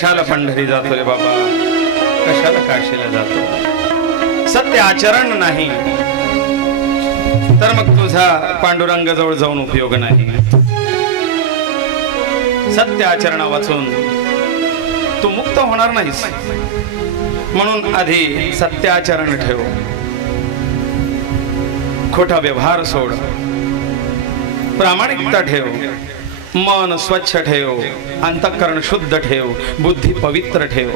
कशाला पंढरी जातो रे बाबा, कशाला काशीला जातो? सत्य आचरण नाही तर मग तुझा पांडुरंग जवळ जाऊन उपयोग नाही. सत्य आचरणा वाचून तू मुक्त होणार नाहीस. म्हणून आधी सत्य आचरण ठेव, खोटा व्यवहार सोड, प्रामाणिकता ठेव, मन स्वच्छ ठेव, अंतःकरण शुद्ध ठेव, बुद्धी पवित्र ठेव.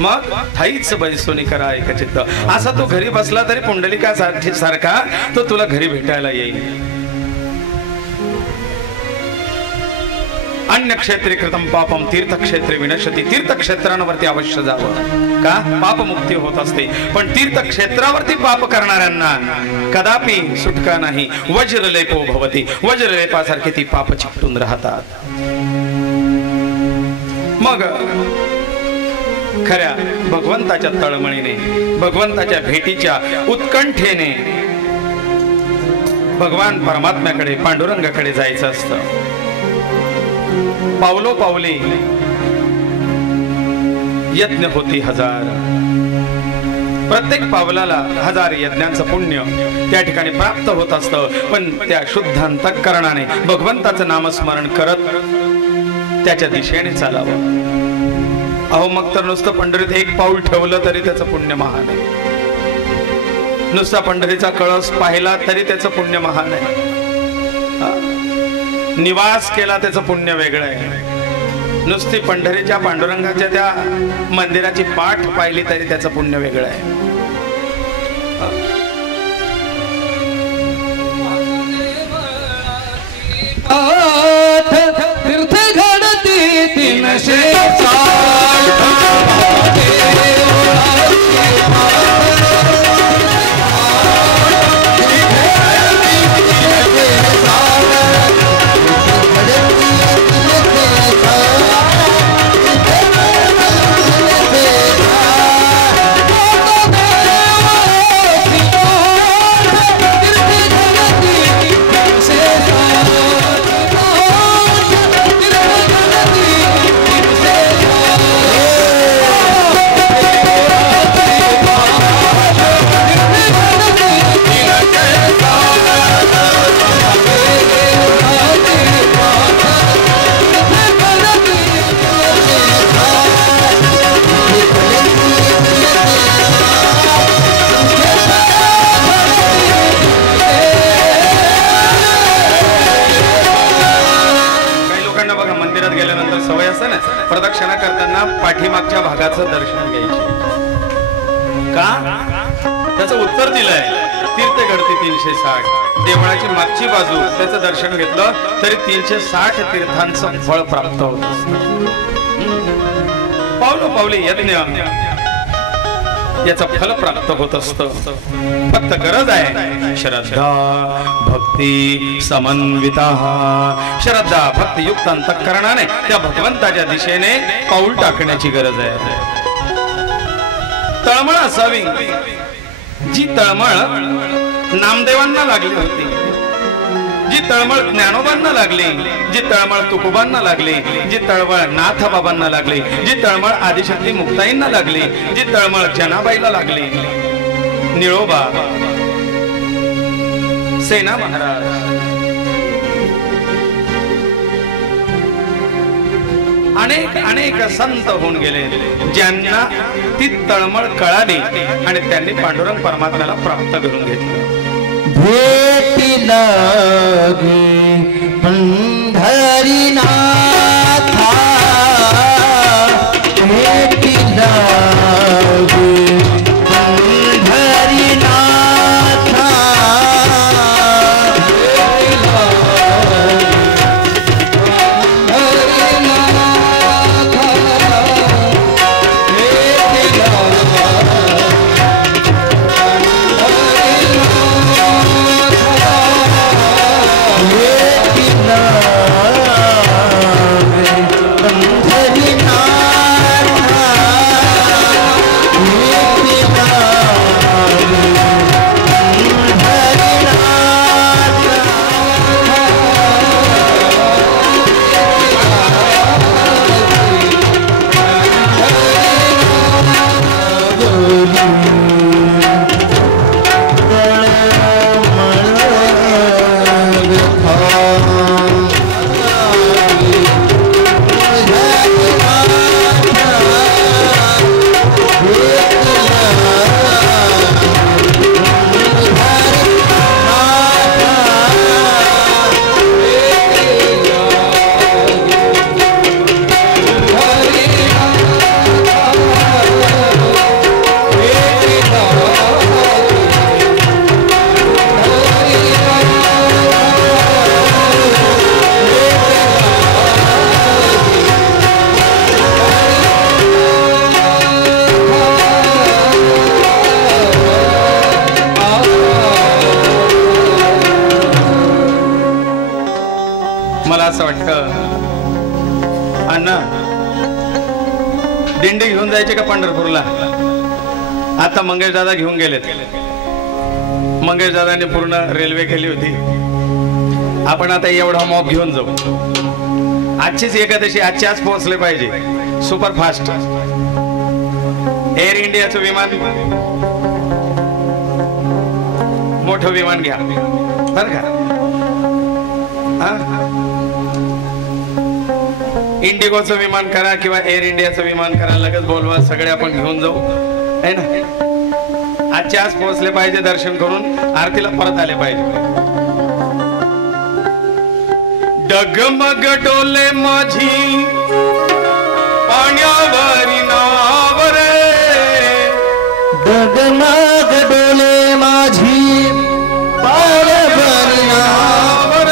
मग थाईच बैसोनी करा एकचित्त. असा तू घरी बसला तरी पुंडलिका सारखा तो तुला घरी भेटायला येईल. अन्य क्षेत्री कृतम पापम तीर्थक्षेत्री विनशती. तीर्थक्षेत्रांवरती अवश्य जावं का पापमुक्ती होत असते. पण तीर्थक्षेत्रावरती पाप करणाऱ्यांना कदापि सुटका नाही. वज्रलेपो भवती. वज्रलेपासारखे ती पाप चिकटून राहतात. मग खऱ्या भगवंताच्या तळमळीने, भगवंताच्या भेटीच्या उत्कंठेने भगवान परमात्म्याकडे, पांडुरंगाकडे जायचं असतं. पावलो पावली यज्ञ होती हजार. प्रत्येक पावलाला 1000 यज्ञांचं पुण्य त्या ठिकाणी प्राप्त होत असतं. पण त्या शुद्ध अंतःकरणाने भगवंताचं नामस्मरण करत त्याच्या दिशेने चालावं. अहो मग तर नुसतं पंढरीत एक पाऊल ठेवलं तरी त्याचं पुण्य महान आहे. नुसता पंढरीचा कळस पाहिला तरी त्याचं पुण्य महान आहे. निवास केला त्याचं पुण्य वेगळं आहे. नुसती पंढरीच्या पांडुरंगाच्या त्या मंदिराची पाठ पाहिली तरी त्याचं पुण्य वेगळं आहे. तीर्थ घडती 360 प्रदक्षिणा करताना पाठीमागच्या भागाचं दर्शन घ्यायचे का? त्याचं उत्तर दिलंय. तीर्थ घडते 360. देवळाची मागची बाजू त्याचं दर्शन घेतलं तरी 360 तीर्थांचं फळ प्राप्त होत असतं. पावलो पावले यज्ञ याचं फल प्राप्त होत असतं. फक्त गरज आहे श्रद्धा भक्ती समन्विता. श्रद्धा भक्ती युक्त अंतःकरणाने त्या भगवंताच्या दिशेने पाऊल टाकण्याची गरज आहे. तळमळ असावी जी तळमळ नामदेवांना लागली होती, जी तळमळ ज्ञानोबांना लागली, जी तळमळ तुकोबांना लागली, जी तळमळ नाथबाबांना लागली, जी तळमळ आदिशक्ती मुक्ताईंना लागली, जी तळमळ जनाबाईला लागली, निळोबा, सेना महाराज, अनेक अनेक संत होऊन गेले ज्यांना ती तळमळ कळाली आणि त्यांनी पांडुरंग परमात्म्याला प्राप्त करून घेतलं. भेटीला पंढरीनाथा भेटीला असं वाटतं. अण्णा दिंडी घेऊन जायचे का पंढरपूरला? आता मंगेश दादा घेऊन गेलेत. मंगेश दादांनी पूर्ण रेल्वे केली होती. आपण आता एवढा मॉब घेऊन जाऊ. आजचीच एकादशी आजची आज पोहोचले पाहिजे. सुपरफास्ट एअर इंडियाचं विमान, मोठं विमान घ्या बर का. इंडिगोचं विमान करा किंवा एअर इंडियाचं विमान करा, लगेच बोलवा, सगळे आपण घेऊन जाऊ आहे ना. आजचे आज पोहोचले पाहिजे, दर्शन करून आरतीला परत आले पाहिजे. डगमग डोले माझी पाण्यावरी नावर, डगमग डोले माझी पाण्यावरी नावर,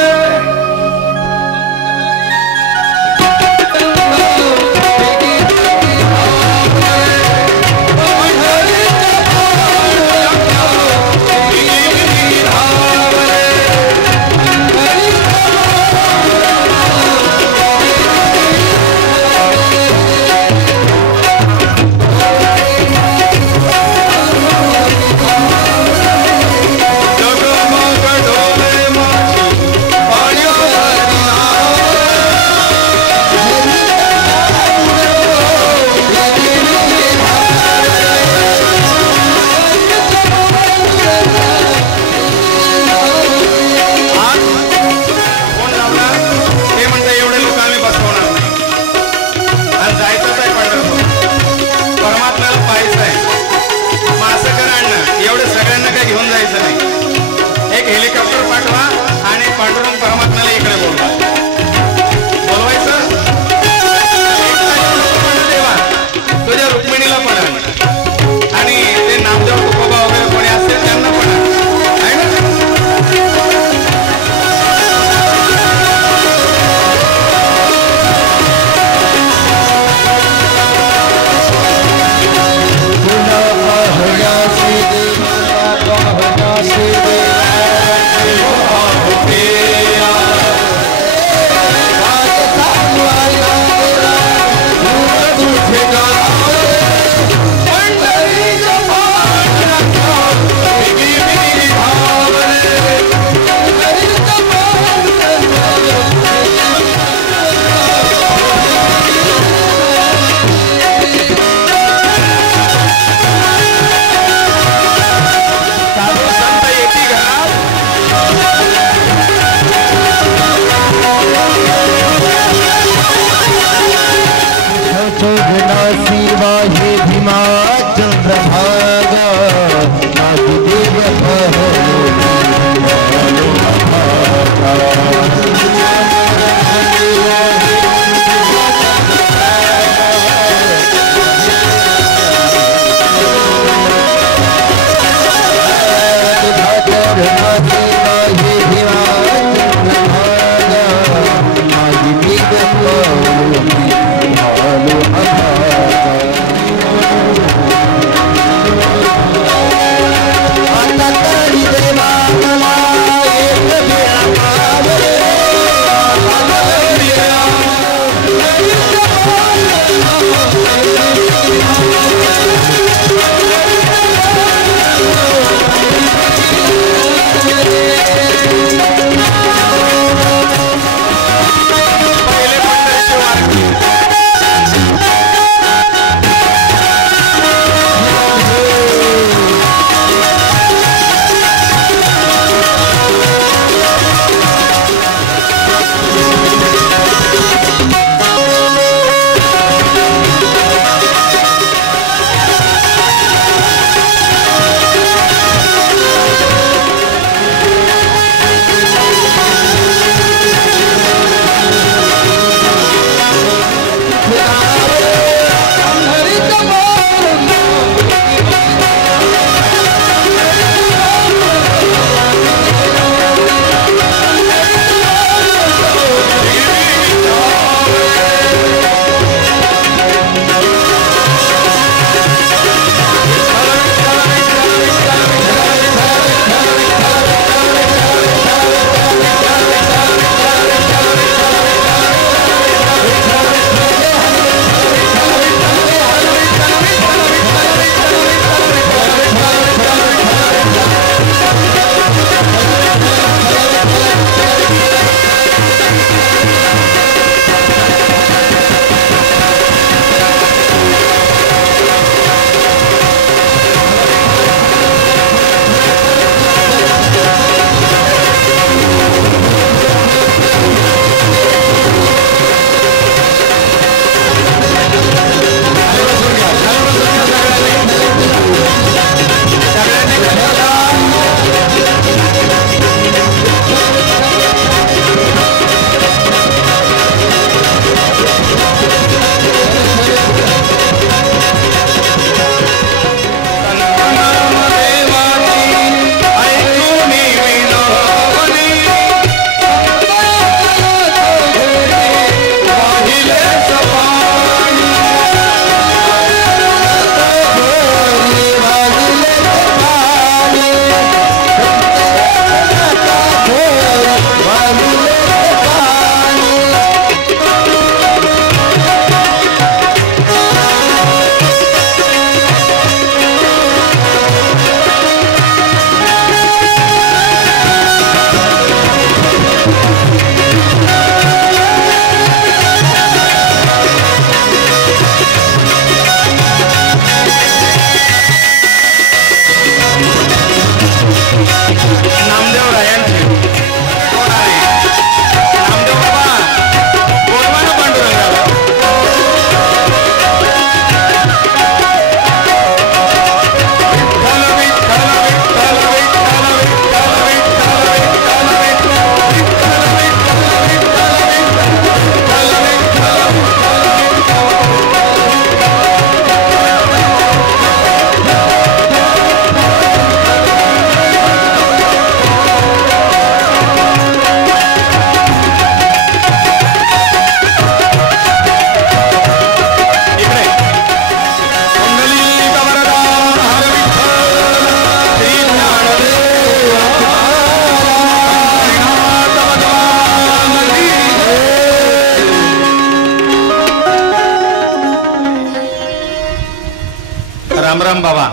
बाबा.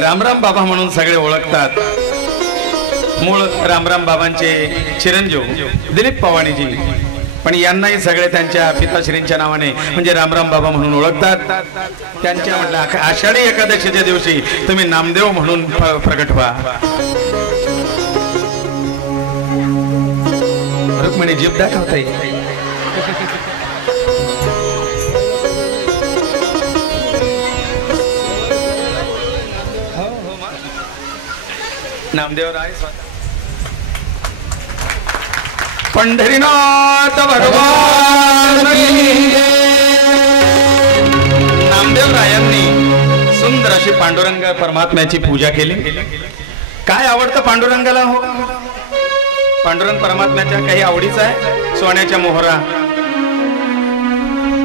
रामराम बाबा म्हणून सगळे ओळखतात. मूळ रामराम बाबांचे चिरंजीव दिलीप पवाणीजी, पण यांनाही सगळे त्यांच्या पिताश्रींच्या नावाने म्हणजे रामराम बाबा म्हणून ओळखतात. त्यांच्या म्हटलं आषाढी एकादशीच्या दिवशी तुम्ही नामदेव म्हणून प्रगट व्हा. रुक्मिणी जीभ दाखवता येईल. नामदेव राय पंढरीनाथ भगवान. नामदेव रायांनी सुंदर अशी पांडुरंग परमात्म्याची पूजा केली. काय आवडतं पांडुरंगाला हो? पांडुरंग परमात्म्याच्या काही आवडीचा आहे. सोन्याच्या मोहरा,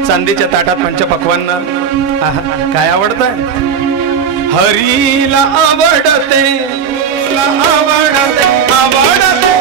चांदीच्या ताटात पंचपक्वान्न. काय आवडतं? हरीला आवडते, आवडते, आवडते.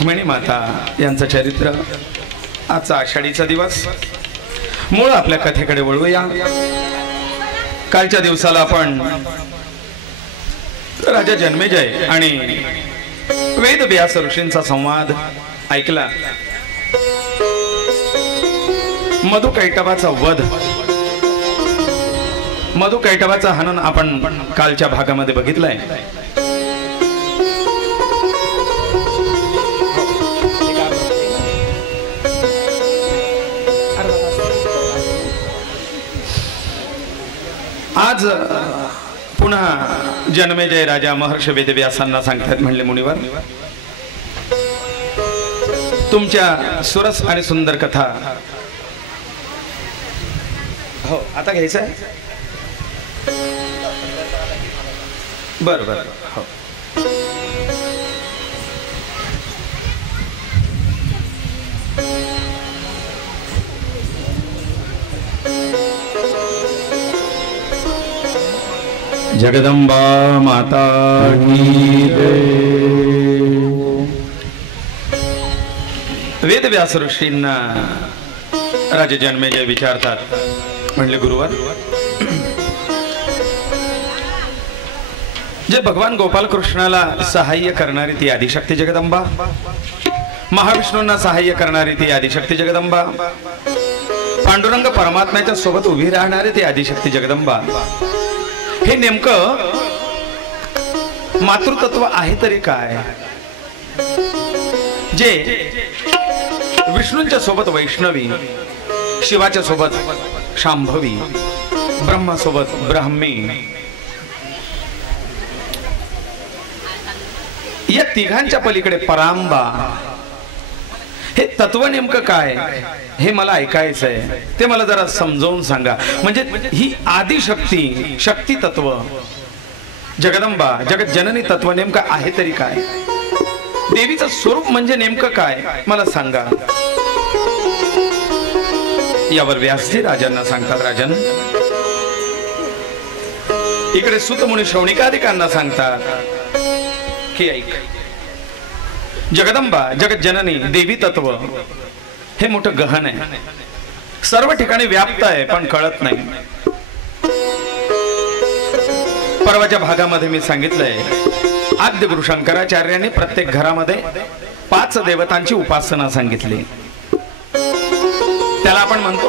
रुक्मिणी माता यांचं चरित्र, आजचा आषाढीचा दिवस. मूळ आपल्या कथेकडे वळूया. कालच्या दिवसाला आपण राजा जन्मेजय आणि वेद व्यास ऋषींचा संवाद ऐकला. मधुकैटभाचा वध, मधुकैटभाचा हनन आपण कालच्या भागामध्ये बघितलंय. आज पुन्हा जन्मेजय राजा महर्षी वेदव्यासांना सांगतात, म्हणले मुनिवर, तुमच्या सुरस आणि सुंदर कथा. हो, आता घ्यायचं आहे. बर बर. हो, जगदंबा माता की जय. वेदव्यास ऋषींना राजा जन्मेजय विचारतात, म्हणले गुरुवर, जे भगवान गोपाल कृष्णाला सहाय्य करणारी ती आदिशक्ती जगदंबा, महाविष्णूंना सहाय्य करणारी ती आदिशक्ती जगदंबा, पांडुरंग परमात्म्याच्या सोबत उभी राहणारी ती आदिशक्ती जगदंबा, हे नेमकं मातृतत्व आहे तरी काय, जे विष्णूंच्या सोबत वैष्णवी, शिवाच्या सोबत शांभवी, ब्रह्मासोबत ब्राह्मी, या तिघांच्या पलीकडे परांबा, हे तत्व नेमकं काय, हे मला ऐकायचं आहे. ते मला जरा समजावून सांगा. म्हणजे ही आदिशक्ती, शक्ती तत्व, जगदंबा, जगत जननी तत्व नेमकं आहे तरी काय, देवीचं स्वरूप म्हणजे नेमकं काय, मला सांगा. यावर व्यासजी राजांना सांगतात, राजन, इकडे सुतमुनी शौनिकादिकांना सांगतात की ऐक, जगदंबा, जगत जननी, देवी तत्व हे मोठं गहन आहे, सर्व ठिकाणी व्याप्त आहे, पण कळत नाही. परवाच्या भागामध्ये मी सांगितलंय, आद्य गुरु शंकराचार्यांनी प्रत्येक घरामध्ये 5 देवतांची उपासना सांगितली. त्याला आपण म्हणतो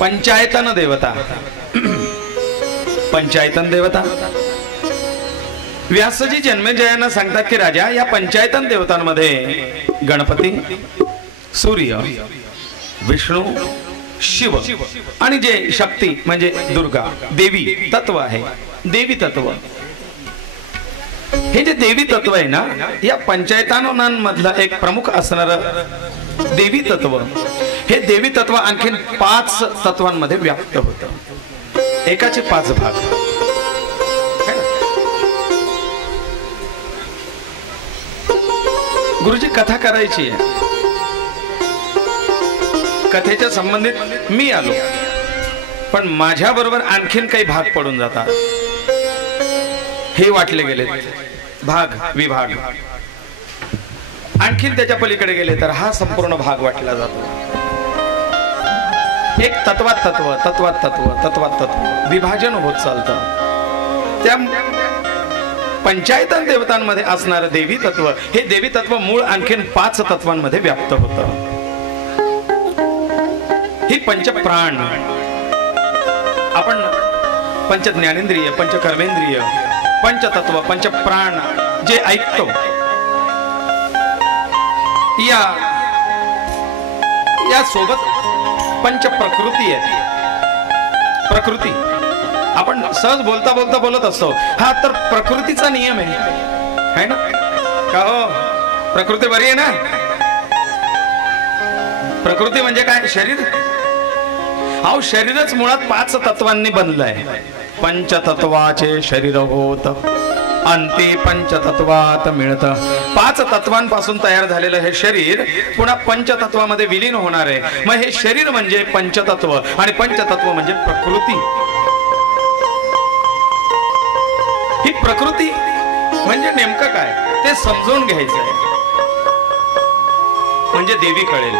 पंचायतन देवता. पंचायतन देवता. व्यासजी जन्मेजयांना सांगतात की राजा, या पंचायतन देवतांमध्ये गणपती, सूर्य, विष्णू, शिव आणि जे शक्ती म्हणजे दुर्गा, देवी तत्व आहे, देवी तत्व. हे जे देवी तत्व आहे ना, या पंचायतांमधलं एक प्रमुख असणार देवी तत्व, हे देवी तत्व आणखीन 5 तत्वांमध्ये व्याप्त होतं. एकाचे 5 भाग. गुरुजी, कथा करायची आहे, कथेच्या संबंधित मी आलो, पण माझ्या बरोबर आणखीन काही भाग पडून जातात. हे वाटले गेले भाग, विभाग, आणखीन त्याच्या पलीकडे गेले तर हा संपूर्ण भाग वाटला जातो. एक तत्वात तत्व, तत्वात तत्व, तत्वात तत्व विभाजन होत चालतं. त्या पंचायतन देवतांमध्ये असणारं देवी तत्व, हे देवी तत्व मूळ आणखीन 5 तत्वांमध्ये व्याप्त होतं. ही पंचप्राण, आपण पंच ज्ञानेंद्रिय, पंच कर्मेंद्रिय, पंचतत्व, पंचप्राण जे ऐकतो, या सोबत पंच प्रकृती आहे. प्रकृती आपण सहज बोलता बोलता बोलत असतो, हा तर प्रकृतीचा नियम आहे ना, का हो? प्रकृती बरी आहे ना? प्रकृती म्हणजे काय? शरीर. अहो, शरीरच मुळात 5 तत्वांनी बनलंय. पंचतत्वाचे शरीर होत, अंती पंचतत्वात मिळत. 5 तत्वांपासून तयार झालेलं हे शरीर पुन्हा पंचतत्वामध्ये विलीन होणार आहे. मग हे शरीर म्हणजे पंचतत्व आणि पंचतत्व म्हणजे प्रकृती. ही प्रकृती म्हणजे नेमकं काय ते समजून घ्यायचं आहे, म्हणजे देवी कळेल.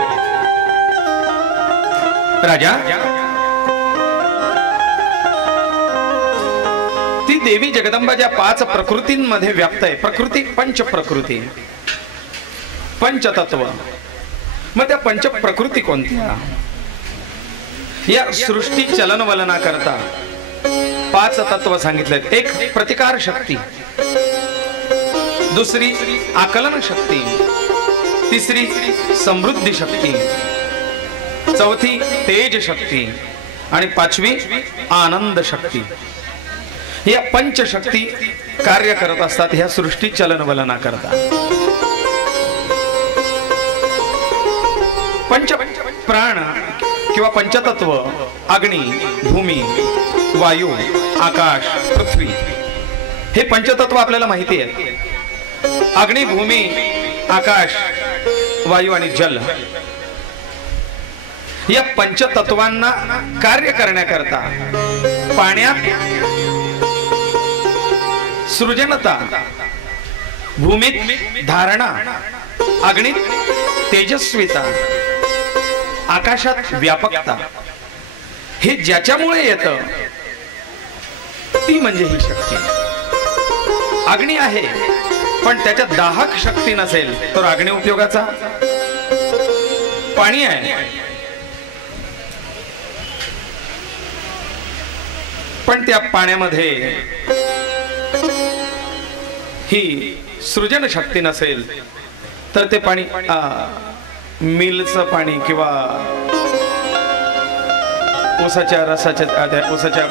राजा, ती देवी जगदंबा ज्या 5 प्रकृतींमध्ये व्याप्त आहे, प्रकृती पंच प्रकृती, पंचतत्व. मग त्या पंच प्रकृती कोणत्या? या सृष्टी चलनवलना करता 5 तत्व सांगितलेत. एक प्रतिकार शक्ती, दुसरी आकलन शक्ती, तिसरी समृद्धी शक्ती, चौथी तेज शक्ती आणि 5वी आनंद शक्ती. या पंचशक्ती कार्य करत असतात ह्या सृष्टी चलनवलना करता. पंच प्राण किंवा पंचतत्व अग्नी, भूमी, वायू, आकाश, पृथ्वी हे पंचतत्व आपल्याला माहिती आहे. अग्नी, भूमी, आकाश, वायू आणि जल या पंचतत्वांना कार्य करण्याकरता पाण्यात सृजनता, भूमीत धारणा, अग्नीत तेजस्विता, आकाशात व्यापकता, हे ज्याच्यामुळे येतं ती म्हणजे ही शक्ती. अग्नी आहे पण त्याच्यात दाहक शक्ती नसेल तर अग्नी उपयोगाचा. पाणी आहे पण त्या पाण्यामध्ये ही सृजन शक्ती नसेल तर ते पाणी मिलचं पाणी किंवा ऊसाच्या ऊसाच्या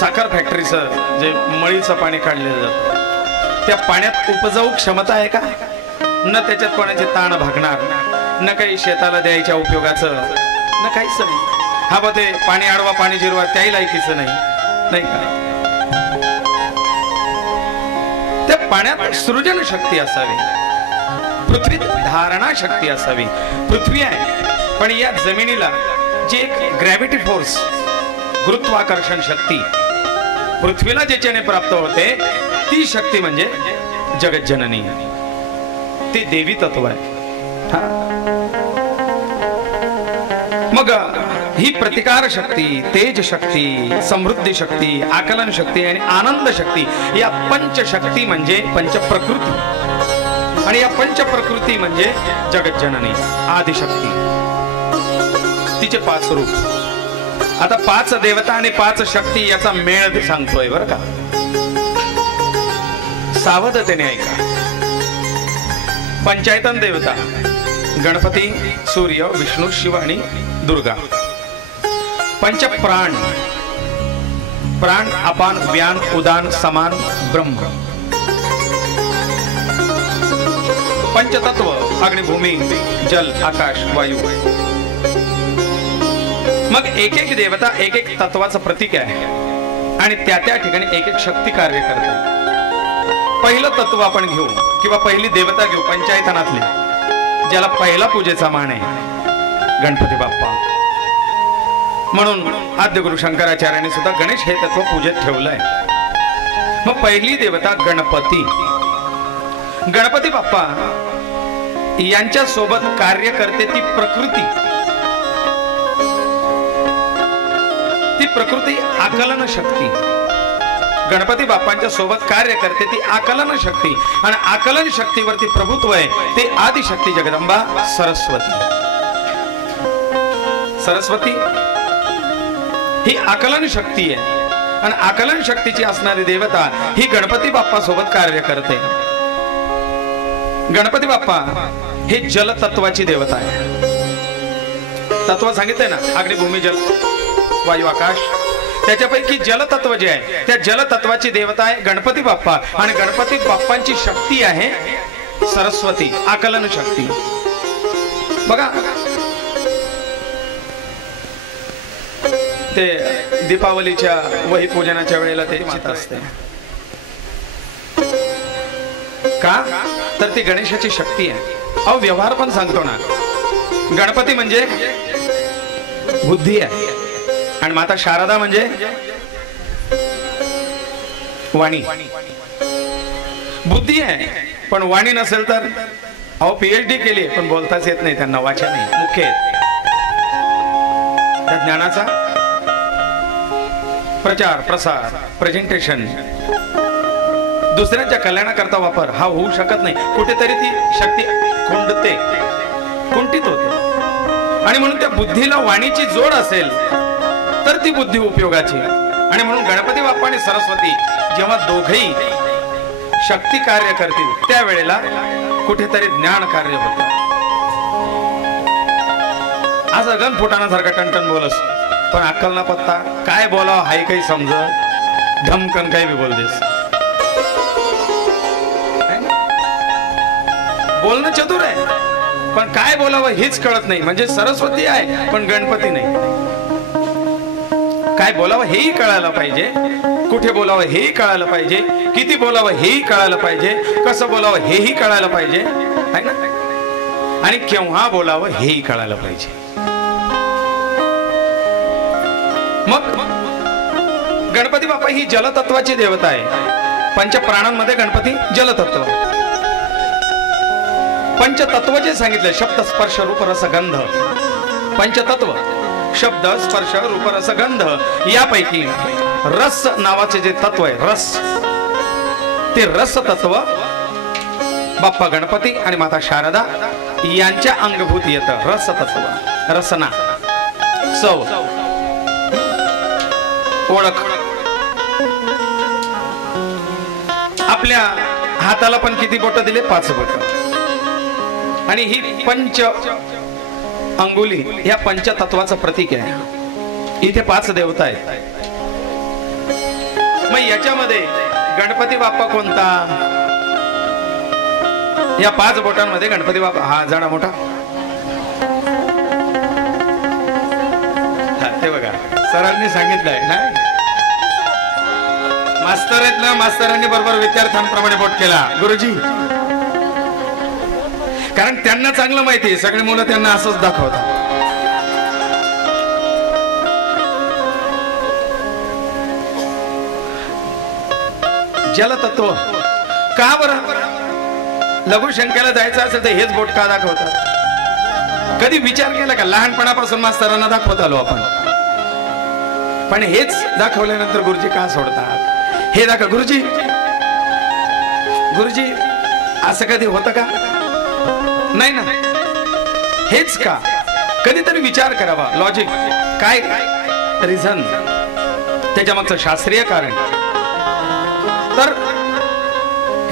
साखर फॅक्टरीचं जे मळीचं पाणी काढलेलं जातं त्या पाण्यात उपजाऊ क्षमता आहे का? न त्याच्यात कोणाचे ताण भागणार, न काही शेताला द्यायच्या उपयोगाचं, न काहीच नाही. हा बा ते पाणी अडवा पाणी जिरवा त्याही लायकीचं नाही का? त्या पाण्यात सृजन शक्ती असावी, पृथ्वीत धारणा शक्ती असावी. पृथ्वी आहे पण या जमिनीला जी एक ग्रॅव्हिटी फोर्स, गुरुत्वाकर्षण शक्ती पृथ्वीला ज्याच्याने प्राप्त होते ती शक्ती म्हणजे जगज्जननी, ती देवी तत्व आहे. मग ही प्रतिकार शक्ती, तेज शक्ती, समृद्धी शक्ती, आकलन शक्ती आणि आनंद शक्ती या पंचशक्ती म्हणजे पंचप्रकृती. आणि या पंचप्रकृती म्हणजे जगज्जननी आदिशक्ती, तिचे 5 रूप. आता 5 देवता आणि 5 शक्ती याचा मेळ सांगतोय बरं का, सावधतेने ऐका. पंचायतन देवता गणपती, सूर्य, विष्णू, शिव आणि दुर्गा. पंचप्राण, प्राण, अपान, व्यान, उदान, समान, ब्रह्म. पंचतत्व अग्निभूमी, जल, आकाश, वायू. मग एक एक देवता एक एक तत्वाचं प्रतीक आहे आणि त्या त्या ठिकाणी एक एक शक्ती कार्य करते. पहिलं तत्व आपण घेऊ किंवा पहिली देवता घेऊ पंचायतनातली, ज्याला पहिला पूजेचा मान आहे, गणपती बाप्पा. म्हणून आद्य गुरु शंकराचार्यांनी सुद्धा गणेश हे तत्व पूजेत ठेवलंय. मग पहिली देवता गणपती. गणपती बाप्पा यांच्या सोबत कार्य करते ती प्रकृती. ती प्रकृती आकलन शक्ती. गणपती बाप्पांच्या सोबत कार्य करते ती आकलन शक्ती आणि आकलन शक्तीवरती प्रभुत्व आहे ते आदिशक्ती जगदंबा सरस्वती. सरस्वती ही आकलन शक्ती आहे आणि आकलन शक्तीची असणारी देवता ही गणपती बाप्पा सोबत कार्य करते. गणपती बाप्पा हे जलतत्वाची देवता आहे. तत्व सांगितलंय ना, अग्निभूमी, जल, वायू, आकाश. त्याच्यापैकी जलतत्व जे आहे त्या जलतत्वाची देवता आहे गणपती बाप्पा आणि गणपती बाप्पांची शक्ती आहे सरस्वती, आकलन शक्ती. बघा ते दीपावलीच्या वही पूजनाच्या वेळेला ते माता असते का, तर ती गणेशाची शक्ती आहे. अहो व्यवहार पण सांगतो ना, गणपती म्हणजे बुद्धी आहे आणि माता शारदा म्हणजे वाणी. बुद्धी आहे पण वाणी नसेल तर अहो PhD केली पण बोलताच येत नाही त्यांना, वाचा नाही, मुख्य आहेत. त्या ज्ञानाचा प्रचार प्रसार प्रेझेंटेशन दुसऱ्यांच्या कल्याणाकरता वापर हा होऊ शकत नाही. कुठेतरी ती शक्ती कुंठित होते आणि म्हणून त्या बुद्धीला वाणीची जोड असेल तर ती बुद्धी उपयोगाची. आणि म्हणून गणपती बाप्पा आणि सरस्वती जेव्हा दोघेही शक्ती कार्य करतील त्यावेळेला कुठेतरी ज्ञान कार्य होतं. आज अगन फुटाणासारखा टणटण बोलस पण अक्कल ना पत्ता, काय बोलावं हाय काही समज, धमकन काय बी बोल देस. बोलणं चतुर आहे पण काय बोलावं हेच कळत नाही. म्हणजे सरस्वती आहे पण गणपती नाही. काय बोलावं हेही कळायला पाहिजे, कुठे बोलावं हेही कळायला पाहिजे, किती बोलावं हेही कळायला पाहिजे, कसं बोलावं हेही कळायला पाहिजे आहे ना, आणि केव्हा बोलावं हेही कळायला पाहिजे. मग गणपती बाप्पा ही जलतत्वाची देवता आहे. पंचप्राणांमध्ये गणपती जलतत्व. पंचतत्व जे सांगितले शब्द स्पर्श रूप रस गंध, पंचतत्व शब्द स्पर्श रूप रस गंध, यापैकी रस नावाचे जे तत्व आहे रस, ते रस तत्व बाप्पा गणपती आणि माता शारदा यांच्या अंगभूत येतं. रस तत्व, रसना, चव, ओळख. आपल्या हाताला पण किती बोट दिले? 5 बोट. आणि ही पंच अंगुली या पंचतत्वाचं प्रतीक आहे. इथे 5 देवता आहेत. मग याच्यामध्ये गणपती बाप्पा कोणता? या 5 बोटांमध्ये गणपती बाप्पा हा जाडा मोठा, ते बघा सरांनी सांगितलंय ना, मास्तर आहेत ना, मास्तरांनी बरोबर विद्यार्थ्यांप्रमाणे बोट केला गुरुजी, कारण त्यांना चांगलं माहिती आहे सगळे मुलं त्यांना असंच दाखवतात. जलतत्व का बरं लघुशंकेला जायचं असेल तर हेच बोट का दाखवतात? कधी विचार केला का? लहानपणापासून मास्तरांना दाखवत आलो आपण, पण हेच दाखवल्यानंतर गुरुजी का सोडतात? हे दाखव गुरुजी, गुरुजी असं कधी होतं का? नाही ना, हेच का? कधीतरी विचार करावा. लॉजिक काय, रिझन, त्याच्या मागचं शास्त्रीय कारण. तर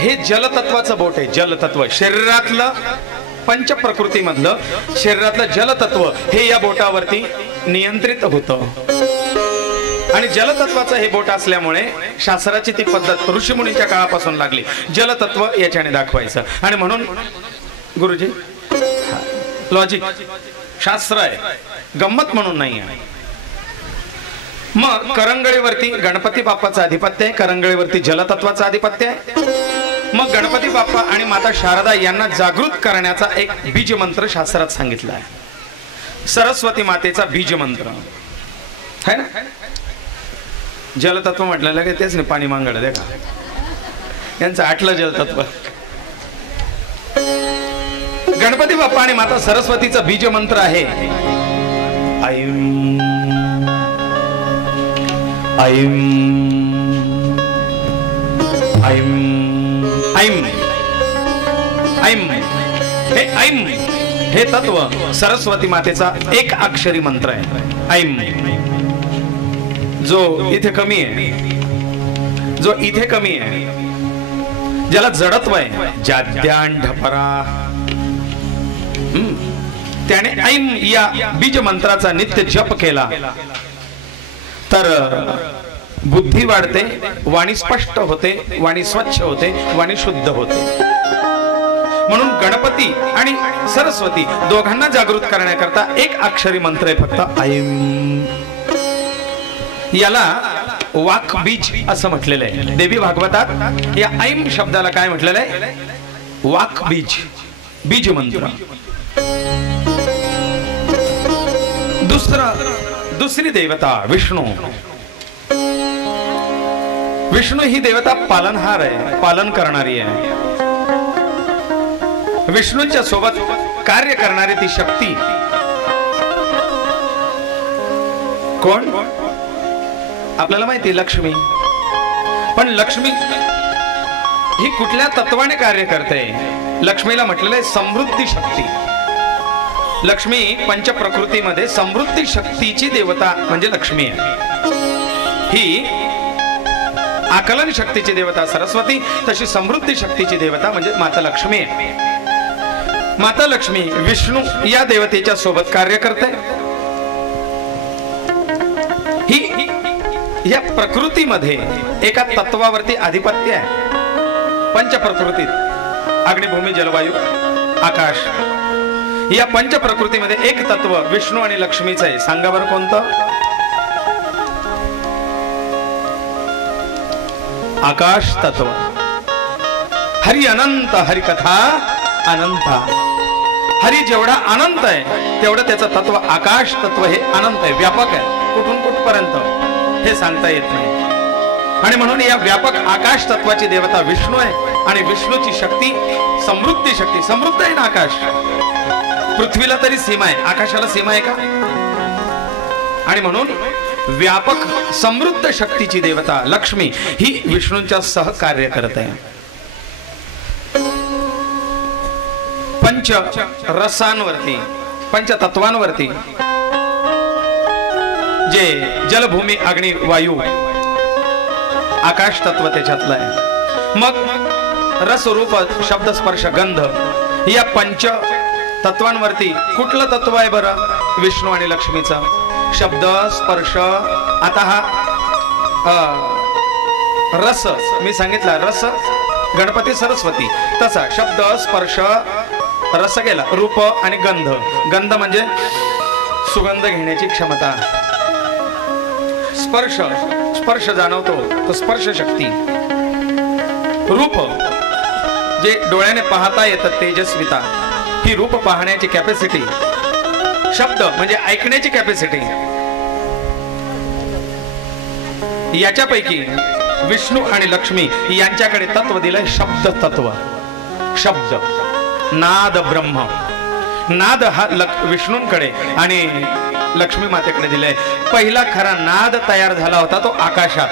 हे जलतत्वाचं बोट आहे. जलतत्व शरीरातलं पंच प्रकृती मधलं शरीरातलं जलतत्व हे या बोटावरती नियंत्रित होतं. आणि जलतत्वाचं हे बोट असल्यामुळे शास्त्राची ती पद्धत ऋषीमुनींच्या काळापासून लागली. जलतत्व याच्याने दाखवायचं. आणि म्हणून गुरुजी लॉजिक शास्त्र आहे, गंमत म्हणून नाही आहे. मग करंगळीवरती गणपती बाप्पाचं आधिपत्य आहे, करंगळीवरती जलतत्वाचं आधिपत्य आहे. मग गणपती बाप्पा आणि माता शारदा यांना जागृत करण्याचा एक बीज मंत्र शास्त्रात सांगितला आहे. सरस्वती मातेचा बीज मंत्र है ना. जलतत्व म्हटलं की तेच नाही, पाणी मांगड देखा यांचं आटलं जलतत्व. गणपती बाप्पा आणि माता सरस्वतीचा बीज मंत्र आहे ऐं ऐं ऐं ऐं ऐं. हे ऐं हे तत्व सरस्वती मातेचा एक अक्षरी मंत्र आहे. ऐं जो इथे कमी आहे, जो इथे कमी आहे, ज्याला जडत्व आहे, जाद्यान ढपरा, त्याने ऐं या बीज मंत्राचा नित्य जप केला तर बुद्धी वाढते, वाणी स्पष्ट होते, वाणी स्वच्छ होते, वाणी शुद्ध होते. म्हणून गणपती आणि सरस्वती दोघांना जागृत करण्याकरता एक अक्षरी मंत्र आहे फक्त ऐं. याला वाक बीज असं म्हटलेलं आहे. देवी भागवतात या ऐं शब्दाला काय म्हटलेलं आहे? वाक बीज, बीज मंत्र. दुसरी देवता विष्णू. विष्णू ही देवता पालनहार आहे, पालन करणारी आहे. विष्णूंच्या सोबत कार्य करणारी ती शक्ती कोण? आपल्याला माहिती लक्ष्मी. पण लक्ष्मी ही कुठल्या तत्वाने कार्य करते? लक्ष्मीला म्हटलेलं आहे समृद्धी शक्ती. लक्ष्मी पंचप्रकृतीमध्ये समृद्धी शक्तीची देवता म्हणजे लक्ष्मी आहे. ही आकलन शक्तीची देवता सरस्वती, तशी समृद्धी शक्तीची देवता म्हणजे माता लक्ष्मी आहे. माता लक्ष्मी विष्णू या देवतेच्या सोबत कार्य करते. ही या प्रकृतीमध्ये एका तत्वावरती आधिपत्य आहे. पंचप्रकृतीत अग्निभूमी जलवायू आकाश या पंचप्रकृतीमध्ये एक तत्व विष्णू आणि लक्ष्मीचं आहे. सांगा बरं कोणतं? आकाश तत्व. हरी अनंत, हरी कथा अनंत. हरी जेवढा अनंत आहे तेवढं त्याचं तत्व आकाश तत्व हे अनंत आहे, व्यापक आहे. कुठून कुठपर्यंत हे सांगता येत नाही. आणि म्हणून या व्यापक आकाश तत्वाची देवता विष्णू आहे. आणि विष्णूची शक्ती समृद्धी शक्ती. समृद्ध आहे ना आकाश. पृथ्वीला तरी सीमा आहे, आकाशाला सीमा आहे का? आणि म्हणून व्यापक समृद्ध शक्तीची देवता लक्ष्मी ही विष्णूंच्या सहकार्य करत आहे. पंच रसांवरती, पंचतत्वांवरती जे जलभूमी अग्नी वायू आकाश तत्व त्याच्यातलं आहे. मग रस रूप शब्द स्पर्श गंध या पंच तत्वांवरती कुठलं तत्व आहे बरं? विष्णू आणि लक्ष्मीचा शब्द स्पर्श. आता हा रस मी सांगितला, रस गणपती सरस्वती, तसा शब्द स्पर्श रस गेला, रूप आणि गंध. गंध म्हणजे सुगंध घेण्याची क्षमता. स्पर्श, स्पर्श जाणवतो तो स्पर्श शक्ती. रूप जे डोळ्याने पाहता येतं तेजस्विता, ही रूप पाहण्याची कॅपॅसिटी. शब्द म्हणजे ऐकण्याची कॅपॅसिटी. याच्यापैकी विष्णू आणि लक्ष्मी यांच्याकडे तत्व दिलंय शब्द तत्व. शब्द नाद ब्रह्म. नाद हा विष्णूंकडे आणि लक्ष्मी मातेकडे दिलाय. पहिला खरा नाद तयार झाला होता तो आकाशात.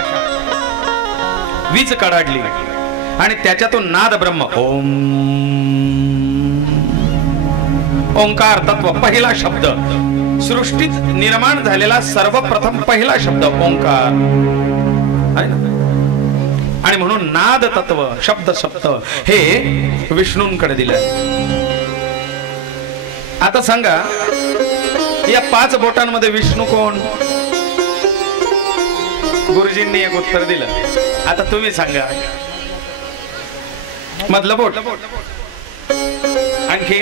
वीज कडाडली आणि त्याच्यातून नाद ब्रह्म ओम, ओंकार तत्व पहिला शब्द. सृष्टीत निर्माण झालेला सर्वप्रथम पहिला शब्द ओंकार आहे ना. आणि म्हणून नाद तत्व शब्द सप्त हे विष्णूंकडे दिलंय. आता सांगा या 5 बोटांमध्ये विष्णू कोण? गुरुजींनी एक उत्तर दिलं. आता तुम्ही सांगा. मधलं बोट, आणखी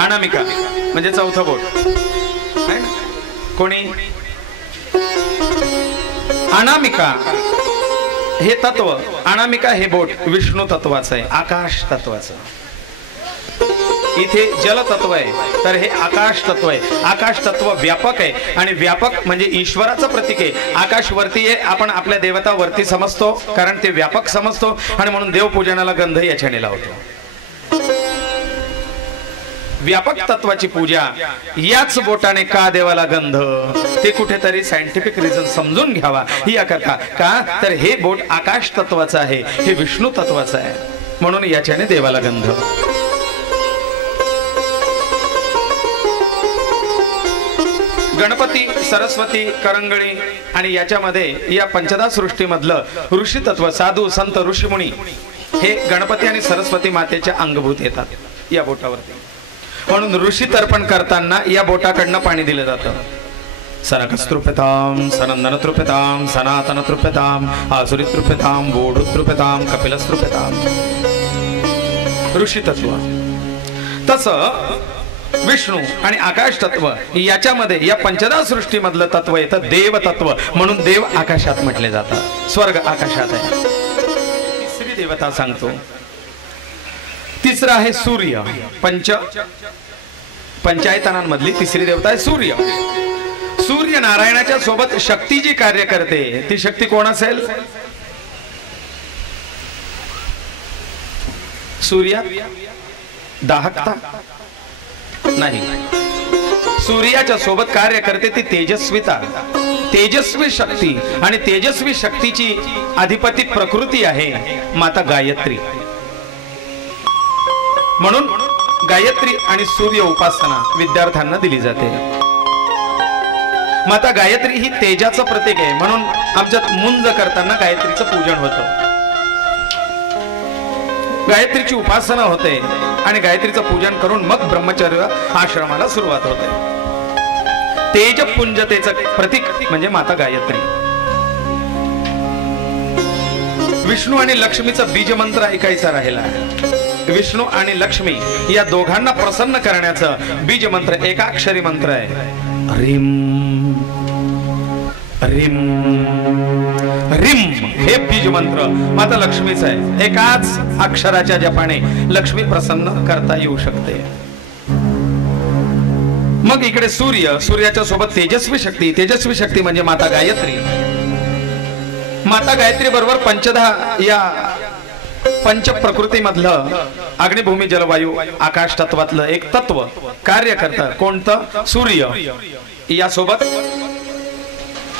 अनामिका म्हणजे चौथं बोट आहे ना. कोणी? अनामिका हे तत्व, अनामिका हे बोट विष्णू तत्वाचं आहे, आकाश तत्वाचं. इथे जल तत्व आहे तर हे आकाश तत्व आहे. आकाश तत्व व्यापक आहे आणि व्यापक म्हणजे ईश्वराचं प्रतीक आहे. आकाश वरती आहे, आपण आपल्या देवता वरती समजतो कारण ते व्यापक समजतो आणि म्हणून देवपूजनाला गंध याच्याने लावतो. व्यापक तत्वाची पूजा याच बोटाने का देवाला गंध? ते कुठेतरी सायंटिफिक रिझन समजून घ्यावा याकरता. का तर हे बोट आकाश तत्वाचं आहे, हे विष्णू तत्वाचं आहे, म्हणून याच्याने देवाला गंध. गणपती सरस्वती करंगळी आणि याच्यामध्ये या पंचदा सृष्टीमधलं ऋषी तत्व, साधू संत ऋषीमुनी हे गणपती आणि सरस्वती मातेच्या अंगभूत येतात या बोटावरती. म्हणून ऋषी तर्पण करताना या बोटाकडनं पाणी दिलं जातं. सरकस्तृप्यताम, सनंदनतृप्यताम, सनातनतृप्यताम, आसुरीतृप्यताम, वोढुतृप्यताम, कपिलस्तृप्यताम. ऋषी तत्व. तसं विष्णू आणि आकाश तत्व याच्यामध्ये या पंचदा सृष्टीमधलं तत्व येतं देव तत्व, म्हणून देव आकाशात म्हटले जातात. स्वर्ग आकाशात आहे. तिसरी देवता सांगतो. तिसरा आहे सूर्य. पंचायतनांमधली तिसरी देवता आहे सूर्य. सूर्य सूर्य नारायणाच्या सोबत शक्ती जी कार्य करते ती शक्ती कोण असेल? सूर्य दाहकता नाही, सूर्याच्या सोबत कार्य करते ती तेजस्विता, तेजस्वी शक्ती. आणि तेजस्वी शक्तीची अधिपती प्रकृती आहे माता गायत्री. म्हणून गायत्री आणि सूर्य उपासना विद्यार्थ्यांना दिली जाते. माता गायत्री ही तेजाचं प्रतीक आहे, म्हणून आमच्यात मुंज करताना गायत्रीचं पूजन होतं, गायत्रीची उपासना होते आणि गायत्रीचं पूजन करून मग ब्रह्मचर्य आश्रमाला सुरुवात होते. तेजपुंजतेचं प्रतीक म्हणजे माता गायत्री. विष्णू आणि लक्ष्मीचा बीज मंत्र ऐकायचा राहिला. विष्णू आणि लक्ष्मी या दोघांना प्रसन्न करण्याचं बीज मंत्र एकाक्षरी मंत्र आहे. ह्रीं ह्रीं ह्रीं हे बीज मंत्र माता लक्ष्मीचं आहे. एकाच अक्षराच्या जपाने लक्ष्मी प्रसन्न करता येऊ शकते. मग इकडे सूर्य, सूर्याच्या सोबत तेजस्वी शक्ती, तेजस्वी शक्ती म्हणजे माता गायत्री. माता गायत्री बरोबर पंचधा या पंच प्रकृतीमधलं अग्निभूमी जलवायू आकाश तत्वातलं एक तत्व कार्य करतं. कोणतं? सूर्य. यासोबत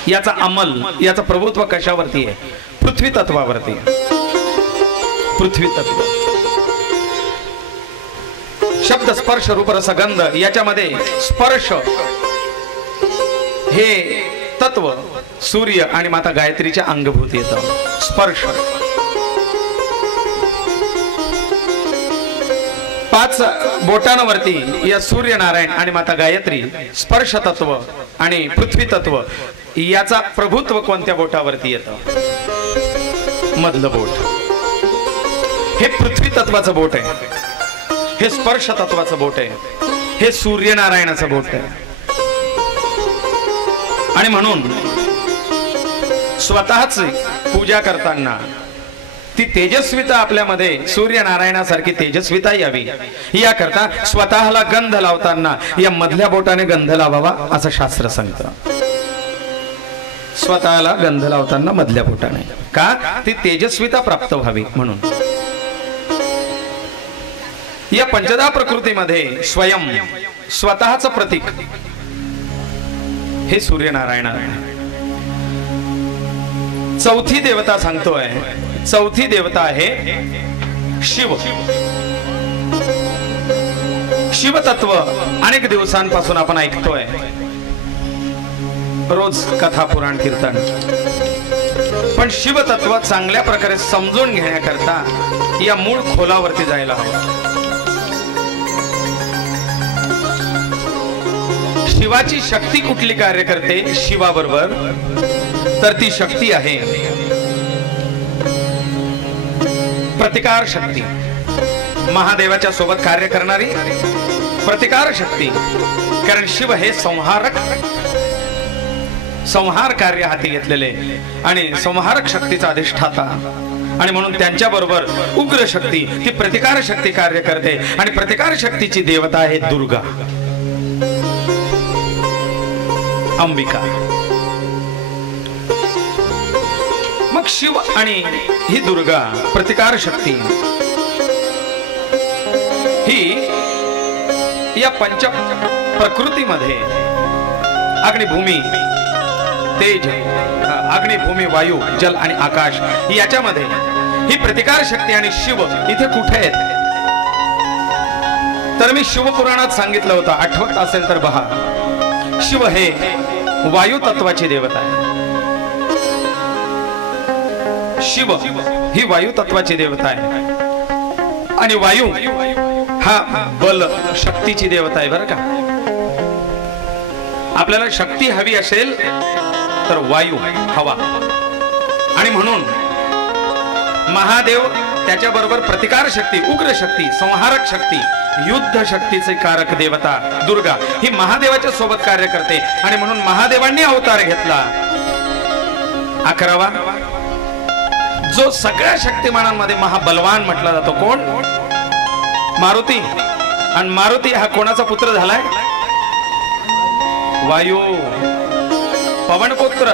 याचा अंमल, याचं प्रभुत्व कशावरती आहे? पृथ्वी तत्वावरती. पृथ्वी तत्व शब्द स्पर्श रूप रस गंध याच्यामध्ये स्पर्श हे तत्व सूर्य आणि माता गायत्रीच्या अंगभूत येतं. स्पर्श 5 बोटांवरती या सूर्यनारायण आणि माता गायत्री स्पर्श तत्व आणि पृथ्वी तत्व याचा प्रभुत्व कोणत्या बोटावरती येतं? मधलं बोट. हे पृथ्वी तत्वाचं बोट आहे, हे स्पर्श तत्वाचं बोट आहे, हे सूर्यनारायणाचं बोट आहे. आणि म्हणून स्वतःच पूजा करताना ती तेजस्विता आपल्यामध्ये सूर्यनारायणासारखी तेजस्विता यावी याकरता स्वतःला गंध लावताना या मधल्या बोटाने गंध लावावा असं शास्त्र सांगतं. स्वतःला गंध लावताना मधल्या बोटाने, का? ती तेजस्विता प्राप्त व्हावी म्हणून. या पंचदा प्रकृतीमध्ये स्वयं स्वतःचं प्रतीक हे सूर्यनारायण आहे. चौथी देवता सांगतोय, चौथी देवता आहे शिव. शिवतत्व अनेक दिवसांपासून आपण ऐकतोय, रोज कथा पुराण कीर्तन. पण शिवतत्व चांगल्या प्रकारे समजून घेण्याकरता या मूळ खोलावरती जायला हवं. शिवाची शक्ती कुठली कार्य करते शिवाबरोबर? तर ती शक्ती आहे प्रतिकार शक्ती. महादेवाच्या सोबत कार्य करणारी प्रतिकार शक्ती. कारण शिव हे संहारक, संहार कार्य हाती घेतलेले आणि संहारक शक्तीचा अधिष्ठाता. आणि म्हणून त्यांच्या बरोबर उग्र शक्ती ती प्रतिकार शक्ती कार्य करते. आणि प्रतिकार शक्तीची देवता आहे दुर्गा, अंबिका. मग शिव आणि ही दुर्गा प्रतिकार शक्ती ही या पंच प्रकृतीमध्ये अग्निभूमी तेज, अग्निभूमी वायू जल आणि आकाश याच्यामध्ये ही प्रतिकार शक्ती आणि शिव इथे कुठे आहेत? तर मी शिवपुराणात सांगितलं होतं, आठवत असेल तर पहा. शिव हे वायू तत्वाची देवता आहे. शिव ही वायू तत्वाची देवता आहे आणि वायू हा बल शक्तीची देवता आहे. बरं का, आपल्याला शक्ती हवी असेल तर वायू हवा. आणि म्हणून महादेव त्याच्याबरोबर प्रतिकार शक्ती, उग्र शक्ती, संहारक शक्ती, युद्ध शक्तीचे कारक देवता दुर्गा ही महादेवाच्या सोबत कार्य करते. आणि म्हणून महादेवांनी अवतार घेतला 11वा, जो सगळ्या शक्तिमानांमध्ये महाबलवान म्हटला जातो. कोण? मारुती. आणि मारुती हा कोणाचा पुत्र झालाय? वायू. पवनपुत्र,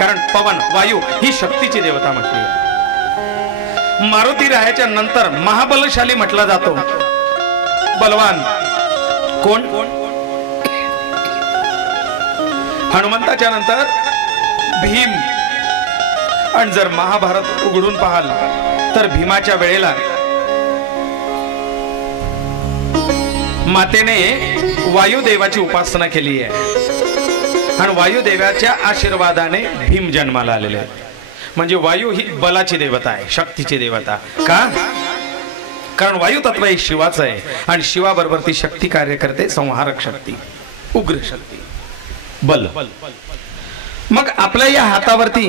कारण पवन वायू ही शक्तीची देवता म्हटली आहे. मारुती रायाच्या नंतर महाबलशाली म्हटला जातो बलवान कोण? हनुमंताच्या नंतर भीम. आणि जर महाभारत उघडून पाहाल तर भीमाच्या वेळेला मातेने वायुदेवाची उपासना केली आहे आणि वायुदेवाच्या आशीर्वादाने भीम जन्माला आलेले आहेत. म्हणजे वायू ही बलाची देवता आहे, शक्तीची देवता. का? कारण वायू तत्व हे शिवाचं आहे आणि शिवाबरोबर ती शक्ती कार्य करते, संहारक शक्ती, उग्र शक्ती, बल. मग आपल्या या हातावरती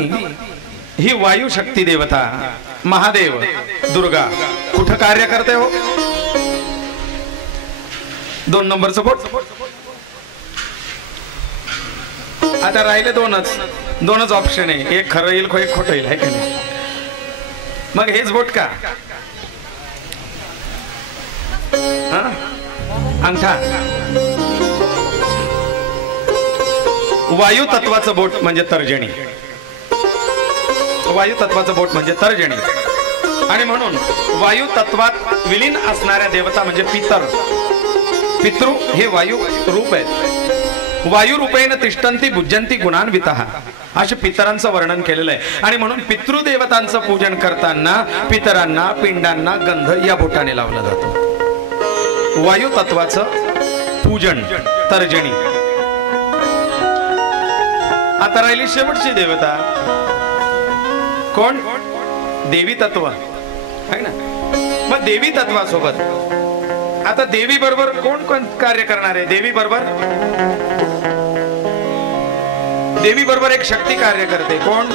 ही वायू शक्ती देवता महादेव दुर्गा कुठं कार्य करते हो? 2 नंबरचं बोट. आता राहिले दोनच ऑप्शन आहे, एक खरं येईल एक खोटं येईल, आहे का नाही? मग हेच बोट का? अंगठा. वायू तत्वाचं बोट म्हणजे तर्जनी. वायू तत्वाचं बोट म्हणजे तर्जनी. आणि म्हणून वायू तत्वात विलीन असणाऱ्या देवता म्हणजे पितर. पितृ हे वायू रूप आहेत. वायू रूपेण तिष्ठन्ति भुज्यन्ति गुणान्वितः असे पितरांचं वर्णन केलेलं आहे. आणि म्हणून पितृदेवतांचं पूजन करताना पितरांना पिंडांना गंध या बोटाने लावला जातो. वायू तत्वाचं पूजन तर्जनी. आता राहिली शेवटची देवता कोण? देवी तत्व, आहे ना? मग देवी तत्वासोबत आता देवी बरोबर कोण कोण कार्य करणार आहे? देवी बरोबर एक शक्ती कार्य करते. कोण?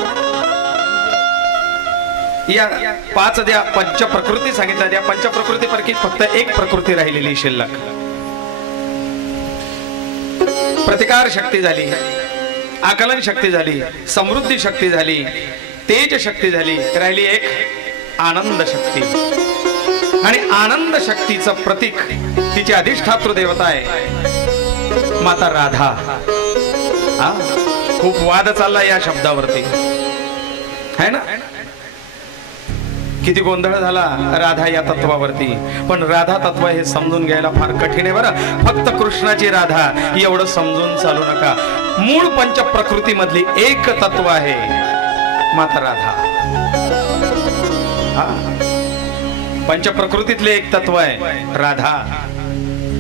या 5 द्या पंच प्रकृती सांगितल्या. त्या पंच प्रकृती पैकी फक्त एक प्रकृती राहिलेली शिल्लक. प्रतिकार शक्ती झाली, आकलन शक्ती झाली, समृद्धी शक्ती झाली, तेज शक्ती झाली, राहिली एक आनंद शक्ती. आणि आनंद शक्तीचं प्रतीक तिची अधिष्ठातृ देवता आहे माता राधा. खूप वाद चालला या शब्दावरती, है ना? किती गोंधळ झाला राधा या तत्वावरती. पण राधा तत्व हे समजून घ्यायला फार कठीण आहे बरं. फक्त कृष्णाची राधा एवढं समजून चालू नका. मूळ पंच प्रकृती मधली एक तत्व आहे माता राधा. पंच प्रकृतीतले एक तत्व आहे राधा.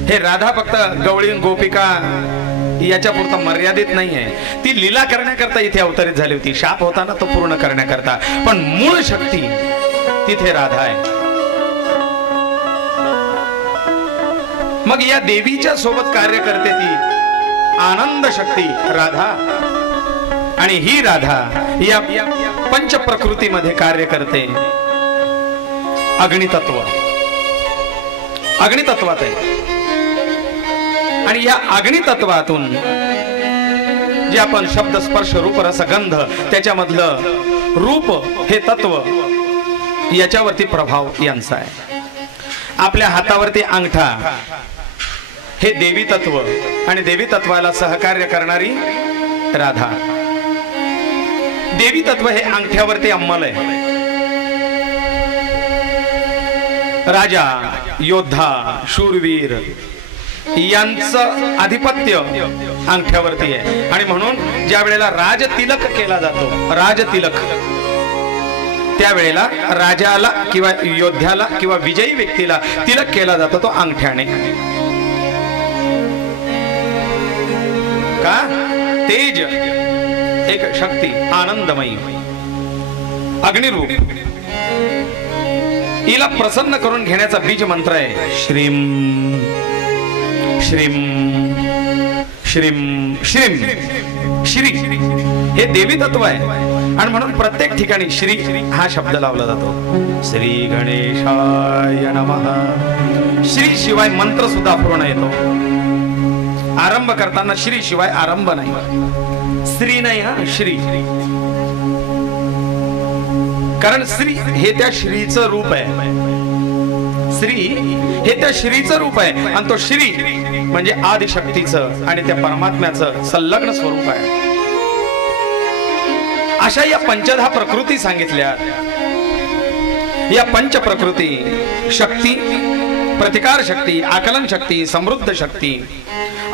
हे राधा फक्त गवळी गोपिका याच्या पुरता मर्यादित नाहीये. ती लीला करण्याकरता इथे अवतरित झाली होती. शाप होता ना तो पूर्ण करण्याकरता. पण मूळ शक्ती तिथे राधा आहे. मग या देवीच्या सोबत कार्य करते ती आनंद शक्ती राधा. आणि ही राधा या पंच प्रकृतीमध्ये कार्य करते अग्नितत्व. अग्नितत्वात आहे. आणि या अग्नितत्वातून जे आपण शब्द स्पर्श रूप रस गंध त्याच्यामधलं रूप हे तत्व याच्यावरती प्रभाव यांचा आहे. आपल्या हातावरती अंगठा हे देवी तत्व आणि देवी तत्वाला सहकार्य करणारी राधा. देवी तत्व हे अंगठ्यावरती अंमल आहे. राजा योद्धा शूरवीर यांचं आधिपत्य अंगठ्यावरती आहे. आणि म्हणून ज्या वेळेला राजतिलक केला जातो, राजतिलक, त्यावेळेला राजाला किंवा योद्ध्याला किंवा विजयी व्यक्तीला तिलक केला जातो तो अंगठ्याने. का? तेज एक शक्ती आनंदमयी अग्निरूप हिला प्रसन्न करून घेण्याचा बीज मंत्र आहे श्रीम श्रीम श्रीम श्रीम. श्री हे देवी तत्व आहे. आणि म्हणून प्रत्येक ठिकाणी श्री हा शब्द लावला जातो. श्री गणेशाय नमः. श्री शिवाय मंत्र सुद्धा पूर्ण येतो. आरंभ करताना श्री शिवाय आरंभ नाही. श्री नाही, हा श्री. कारण श्री हे त्या श्रीचं रूप आहे. श्री हे त्या श्रीचं रूप आहे. आणि तो श्री म्हणजे आदिशक्तीचं आणि त्या परमात्म्याचं संलग्न स्वरूप आहे. अशा या पंचधा प्रकृती सांगितल्या. या पंच प्रकृती शक्ती, प्रतिकार शक्ती, आकलन शक्ती, समृद्ध शक्ती,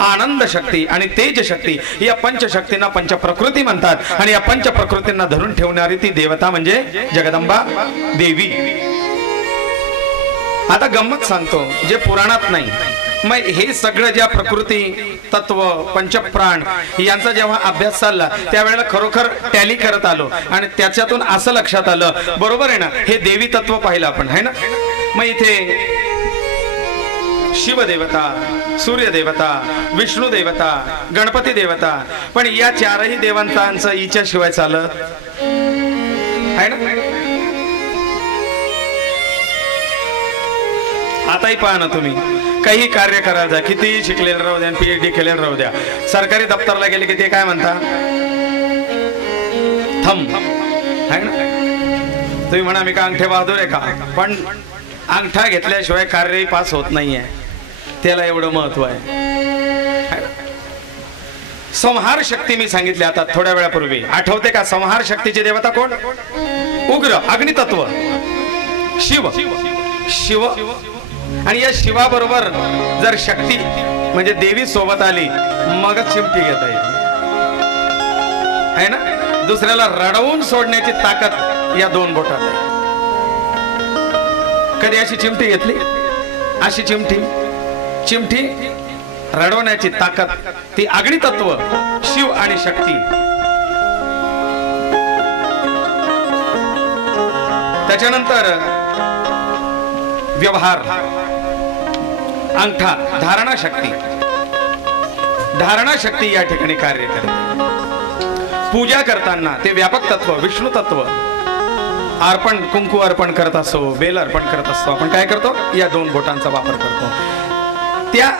आनंद शक्ती आणि तेज शक्ती या पंचशक्तींना पंच प्रकृती म्हणतात. आणि या पंच प्रकृतींना धरून ठेवणारी ती देवता म्हणजे जगदंबा देवी. आता गंमत सांगतो जे पुराणात नाही. मग हे सगळं ज्या प्रकृती तत्व पंचप्राण यांचा जेव्हा अभ्यास चालला त्यावेळेला खरोखर टॅली करत आलो आणि त्याच्यातून असं लक्षात आलं, बरोबर आहे ना, हे देवी तत्व पाहिलं आपण, है ना. मग इथे शिवदेवता, सूर्यदेवता, विष्णू देवता, गणपती देवता, पण या चारही देवतांचं हिच्या शिवाय चालत आहे ना. आताही पहा ना तुम्ही, काही कार्य करायला जा, किती शिकलेलं राहू द्या, PhD केलेलं राहू द्या, सरकारी दप्तरला गेले की ते काय म्हणता, थंब आहे ना. तुम्ही म्हणा मी का अंगठे बहादूर आहे का, पण अंगठा घेतल्याशिवाय कार्यही पास होत नाहीये, त्याला एवढं महत्व आहे. संहार शक्ती मी सांगितली आता थोड्या वेळापूर्वी, आठवते का? संहार शक्तीची देवता कोण? उग्र अग्नितत्व शिव. शिव आणि या शिवाबरोबर जर शक्ती म्हणजे देवी सोबत आली मगच चिमटी घेता येईल, है ना. दुसऱ्याला रडवून सोडण्याची ताकद या दोन बोटात आहे. कधी अशी चिमटी घेतली? अशी चिमटी रडवण्याची ताकद ती अग्नितत्व शिव आणि शक्ती. त्याच्यानंतर व्यवहार, अंगठा, धारणा शक्ती या ठिकाणी कार्य करते. पूजा करताना ते व्यापक तत्व विष्णू तत्व, अर्पण कुंकू अर्पण करत असो, बेल अर्पण करत असतो, आपण काय करतो? या दोन बोटांचा वापर करतो. त्या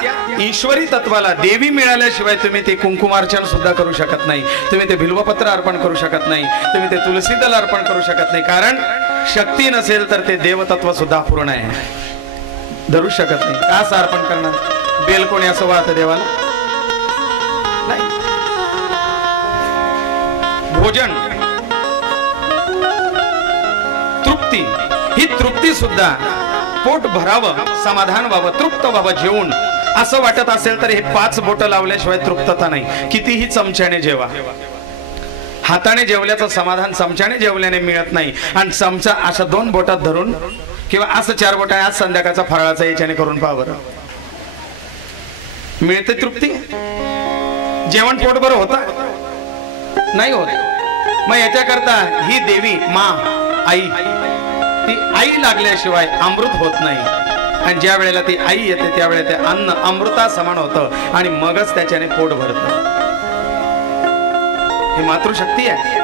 ईश्वरी तत्वाला देवी मिळाल्याशिवाय तुम्ही ते कुंकुमार्चन सुद्धा करू शकत नाही, तुम्ही ते बिल्वपत्र अर्पण करू शकत नाही, तुम्ही ते तुलसी दल अर्पण करू शकत नाही. कारण शक्ती नसेल तर ते देवतत्व सुद्धा पूर्ण आहे, धरू शकत नाही. का असं अर्पण करणार? बेल कोणी असं वाहतं देवाला? नाही. भोजन, तृप्ती, ही तृप्ती सुद्धा पोट भरावं, समाधान व्हावं, तृप्त व्हावं जेवून असं वाटत असेल तर हे 5 बोट लावल्याशिवाय तृप्तता नाही. कितीही चमच्याने जेवा, हाताने जेवल्याचं समाधान चमच्याने जेवल्याने मिळत नाही. आणि चमचा अशा 2 बोटात धरून किंवा असं 4 बोट आज संध्याकाळचा फराळाचा याच्याने करून पहा बरं, मिळते तृप्ती? जेवण पोटभर होतं? नाही होत. मग याच्याकरता ही देवी मा आई, ती आई लागल्याशिवाय अमृत होत नाही. आणि ज्या वेळेला ती आई येते त्यावेळेला ते अन्न अमृता समान होतं आणि मगच त्याच्याने पोट भरतं. ही मातृशक्ती आहे.